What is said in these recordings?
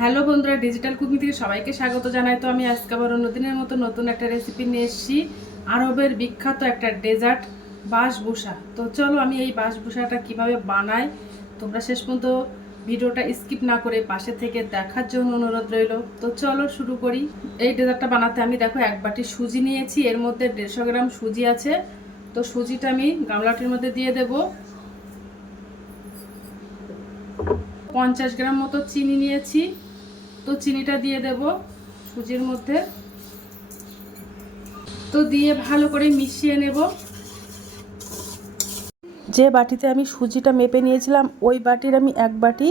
Hello বন্ধুরা, digital cooking থেকে সবাইকে স্বাগত জানাই। তো আমি আজকে আবার অন্যদিনের মতো নতুন একটা রেসিপি নিয়ে এসেছি। আরবের বিখ্যাত একটা ডেজার্ট বাসবুসা। তো চলো আমি এই বাসবুসাটা কিভাবে বানাই তোমরা শেষ পর্যন্ত ভিডিওটা স্কিপ না করে পাশে থেকে দেখার জন্য অনুরোধ রইল। তো চলো শুরু করি। এই ডেজার্টটা বানাতে আমি দেখো এক বাটি সুজি নিয়েছি, এর মধ্যে 150 গ্রাম সুজি আছে। তো সুজিটা আমি গামলাটির মধ্যে দিয়ে দেব। 50 গ্রাম মতো চিনি নিয়েছি, তো চিনিটা দিয়ে দেব সুজির মধ্যে। তো দিয়ে ভালো করে মিশিয়ে নেব। যে বাটিতে আমি সুজিটা মেপে নিয়েছিলাম ওই বাটির আমি এক বাটি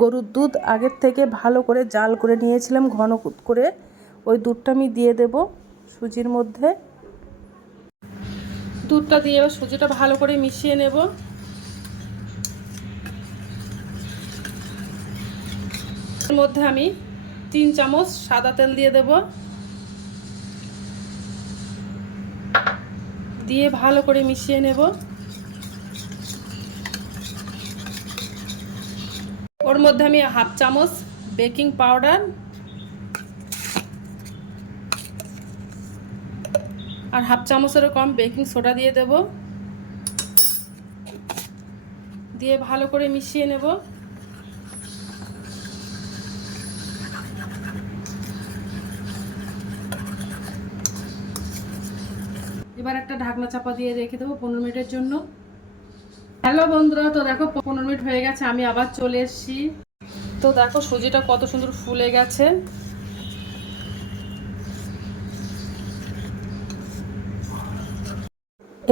গরুর দুধ আগের থেকে ভালো করে জাল করে নিয়েছিলাম ঘন করে। ওই দুধটা আমি দিয়ে দেব সুজির মধ্যে। দুধটা দিয়ে সুজিটা ভালো করে মিশিয়ে নেব। এর মধ্যে আমি 3 চামচ সাদা তেল দিয়ে দেব, দিয়ে ভালো করে মিশিয়ে নেব। ওর মধ্যে আমি হাফ চামচ বেকিং পাউডার আর হাফ চামচেরও কম বেকিং সোডা দিয়ে দেব, দিয়ে ভালো করে মিশিয়ে নেব। এবার একটা ঢাকনা চাপা দিয়ে রেখে দেবো 15 মিনিটের জন্য। হ্যালো বন্ধুরা, তো দেখো 15 মিনিট হয়ে গেছে, আমি আবার চলে এসেছি। তো দেখো সুজিটা কত সুন্দর ফুলে গেছে।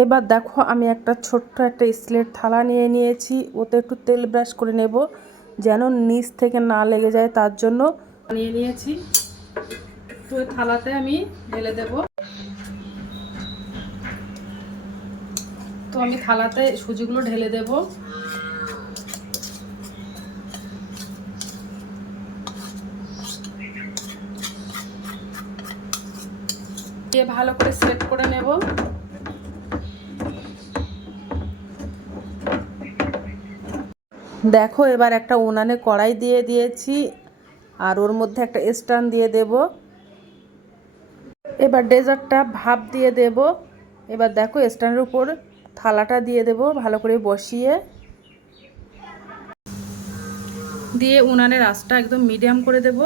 এবার দেখো আমি একটা ছোট্ট একটা স্টিলের থালা নিয়ে নিয়েছি, ওতে একটু তেল ব্রাশ করে নেব যেন নিচ থেকে না লেগে যায়, তার জন্য নিয়ে নিয়েছি। তো ওই থালাতে আমি ঢেলে দেব। তো আমি থালাতে সুজিগুলো ঢেলে দেব। দিয়ে ভালো করে সেট করে নেব। দেখো এবার একটা উনানে কড়াই দিয়ে দিয়েছি আর ওর মধ্যে একটা স্ট্যান্ড দিয়ে দেব। এবার ডেজার্টটা ভাপ দিয়ে দেব। এবার দেখো স্ট্যান্ডের উপর থালাটা দিয়ে দেব ভালো করে বসিয়ে, দিয়ে উনানের আঁচটা একদম মিডিয়াম করে দেব।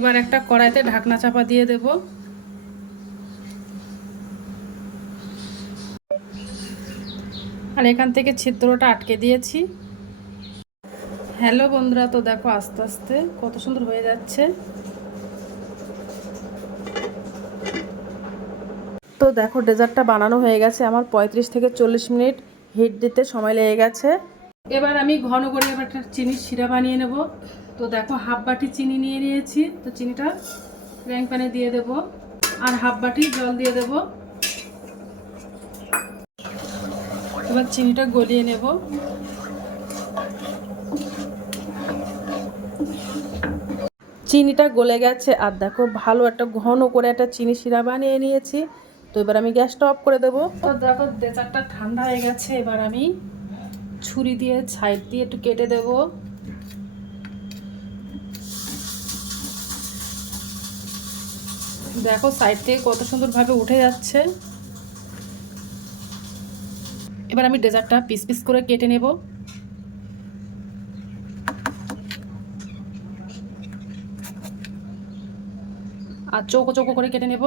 এবার একটা কড়াইতে ঢাকনা চাপা দিয়ে দেব। আর এখান থেকে ছিদ্রটা আটকে দিয়েছি। হ্যালো বন্ধুরা, তো দেখো আস্তে আস্তে কত সুন্দর হয়ে যাচ্ছে। তো দেখো ডেজার্টটা বানানো হয়ে গেছে, আমার 35 থেকে 40 মিনিট হিট দিতে সময় লেগে গেছে। এবার আমি ঘন করে একটা চিনির শিরা বানিয়ে নেব। তো দেখো হাফ বাটি চিনি নিয়ে নিয়েছি, তো চিনিটা ফ্রাইং প্যানে দিয়ে দেব আর হাফ বাটি জল দিয়ে দেব। এবার চিনিটা গলিয়ে নেব। চিনিটা গলে গেছে আর দেখো ভালো একটা ঘন করে একটা চিনি শিরা বানিয়ে নিয়েছি। তো এবার আমি গ্যাসটা অফ করে দেবো। তো দেখো ডেজার্টটা ঠান্ডা হয়ে গেছে, এবার আমি ছুরি দিয়ে সাইড দিয়ে একটু কেটে দেব। দেখো সাইড থেকে কত সুন্দরভাবে উঠে যাচ্ছে। এবার আমি ডেজার্টটা পিস পিস করে কেটে নেব। আর চৌকো চৌকো করে কেটে নেব।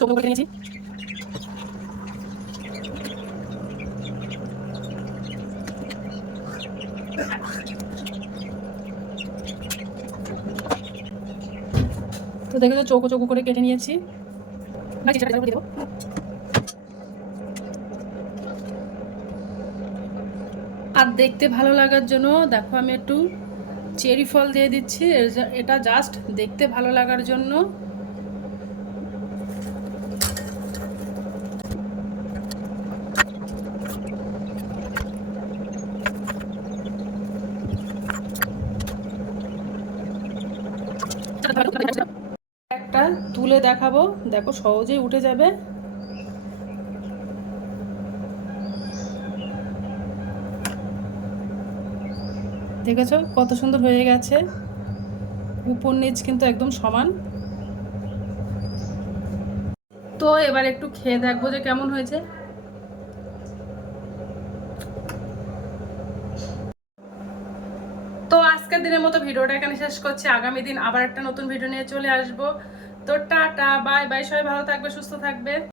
চৌকো করে নিয়েছি। তো দেখো চৌকো চৌকো করে কেটে নিয়েছি। আর দেখতে ভালো লাগার জন্য দেখো আমি একটু চেরি ফল দিয়ে দিচ্ছি, এটা জাস্ট দেখতে ভালো লাগার জন্য। একটা তুলে দেখাবো, দেখো সহজেই উঠে যাবে। দেখেছো কত সুন্দর হয়ে গেছে, উপর নিচ কিন্তু একদম সমান। তো এবার একটু খেয়ে দেখবো যে কেমন হয়েছে। তো আজকের দিনের মতো ভিডিওটা এখানে শেষ করছি, আগামী দিন আবার একটা নতুন ভিডিও নিয়ে চলে আসবো। তো টাটা, বাই বাই, সবাই ভালো থাকবে, সুস্থ থাকবে।